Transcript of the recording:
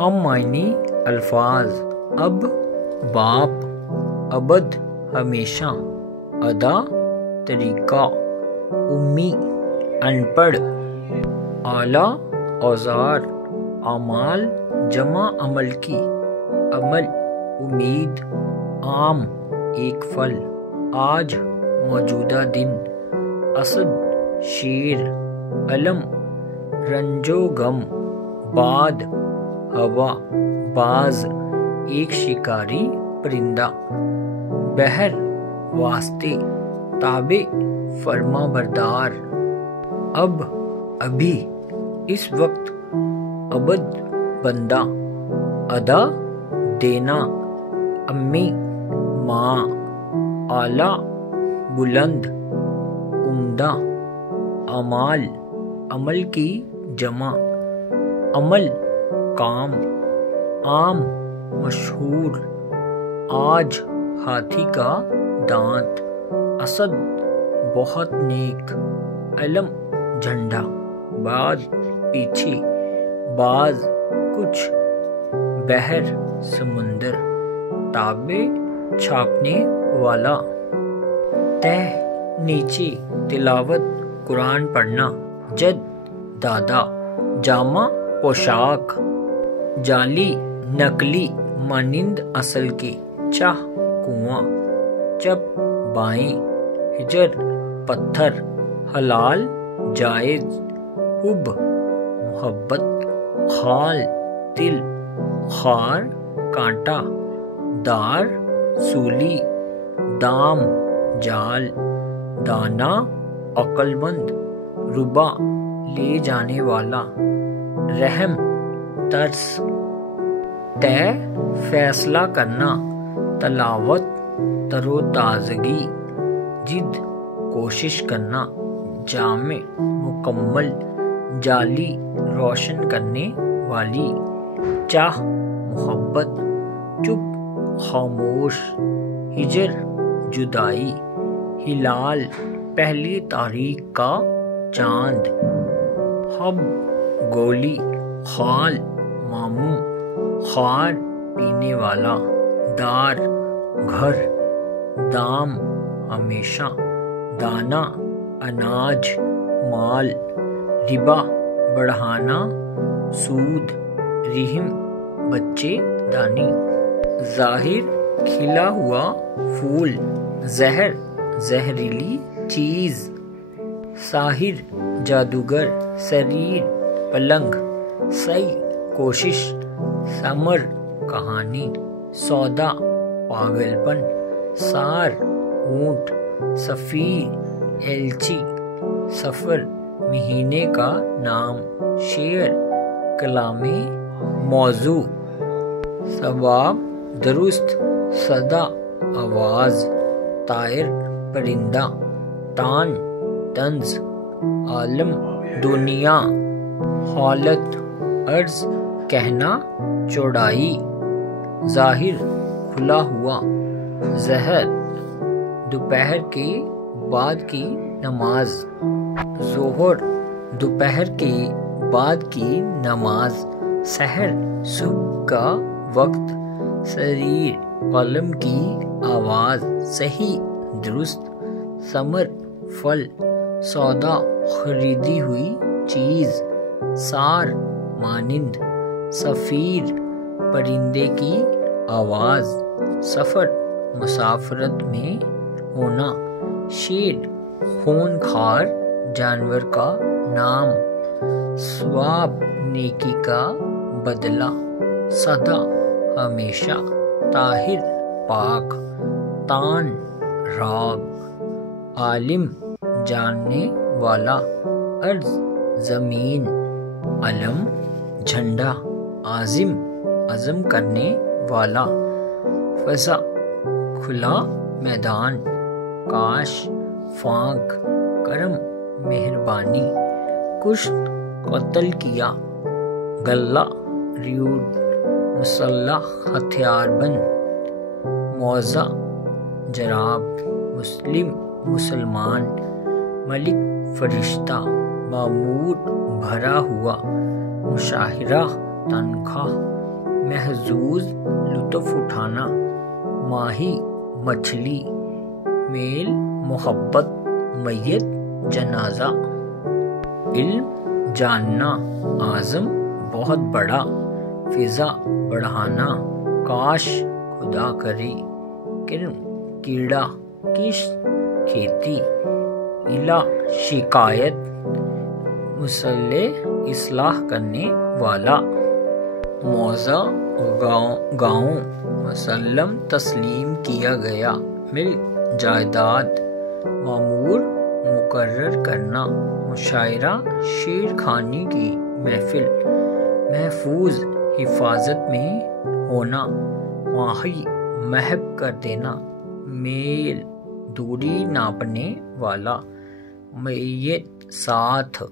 ہم معنی الفاظ: اب، باپ، ابد، ہمیشہ، ادا، طریقہ، امی، ان پڑھ، آلہ، اوزار، اعمال جمع عمل کی، عمل، امید، عام، ایک پھل، آج، موجودہ دن، اسد، شیر، علم، رنج و غم، باد، ہوا، باز، ایک شکاری پرندہ، بہر، واسطے، تابع، فرما بردار، اب، ابھی، اس وقت، ابد، بندہ، ادا، دینا، امی، ماں، اعلیٰ، بلند، عمدہ، اعمال، عمل کی جمع، عمل، کام، عام، مشہور، آج، ہاتھی کا دانت، اسد، بہت نیک، علم، جھنڈا، بعد، پیچھے، باز، کچھ، بحر، سمندر، تابع، چھاپنے والا، تہ، نیچے، تلاوت، قرآن پڑھنا، جد، دادا، جامہ، پوشاک، جعلی، نقلی، مانند اصل کے، چاہ، کنواں، چپ، بائیں، حجر، پتھر، حلال، جائز، حب، محبت، خال، تل، خار، کانٹا، دار، سولی، دام، جال، دانا، عقل مند، ربا، لے جانے والا، رحم، ترس، طے، فیصلہ کرنا، تلاوت، تر و تازگی، جد، کوشش کرنا، جامع، مکمل، جعلی، روشن کرنے والی، چاہ، محبت، چپ، خاموش، ہجر، جدائی، ہلال، پہلی تاریخ کا چاند، حب، گولی، خال، ماموں، خار، پینے والا، دار، گھر، دام، ہمیشہ، دانہ، اناج، مال، ربا، بڑھانا، سود، رحم، بچے دانی، ظاہر، کھلا ہوا پھول، زہر، زہریلی چیز، ساحر، جادوگر، سریر، پلنگ، سعی، کوشش، ثمر، کہانی، سودا، پاگل پن، سار، اونٹ، سفیر، ایلچی، سفر، مہینے کا نام، شعر، کلام، موضوع، ثواب، درست، صدا، آواز، طائر، پرندہ، تان، طنز، عالم، دنیا، حالت، عرض، کہنا، چوڑائی، ظاہر، کھلا ہوا، ظہر، دوپہر کے بعد کی نماز، ظہر، دوپہر کے بعد کی نماز، سحر، صبح کا وقت، سریر، قلم کی آواز، صحیح، درست، ثمر، پھل، سودا، خریدی ہوئی چیز، سار، مانند، صفیر، پرندے کی آواز، سفر، مسافرت میں ہونا، شیر، خون خوار جانور کا نام، ثواب، نیکی کا بدلہ، سدا، ہمیشہ، طاہر، پاک، تان، راگ، عالم، جاننے والا، ارض، زمین، علم، جھنڈا، عازم، عزم کرنے والا، فضا، کھلا میدان، کاش، فانک، کرم، مہربانی، کشت، قتل کیا، غلہ، ریوڑ، مسلح، ہتھیار بند، موزہ، جراب، مسلم، مسلمان، ملک، فرشتہ، معمور، بھرا ہوا، مشاہرہ، تنخواہ، محظوظ لطف اٹھانا، ماہی مچھلی، میل محبت، میت جنازہ۔ علم جاننا، عازم بہت بڑا، فضا بڑھانا، کاش خدا کرے، کرم کیڑا، کشت کھیتی، الا شکایت، مصلح اصلاح کرنے والا، موضع گاؤں، مسلم تسلیم کیا گیا، ملک جائیداد، مامور مقرر کرنا، مشاعرہ شیر خوانی کی محفل، محفوظ حفاظت میں ہونا، ماہی محب کر دینا، میل دوری ناپنے والا، میت ساتھ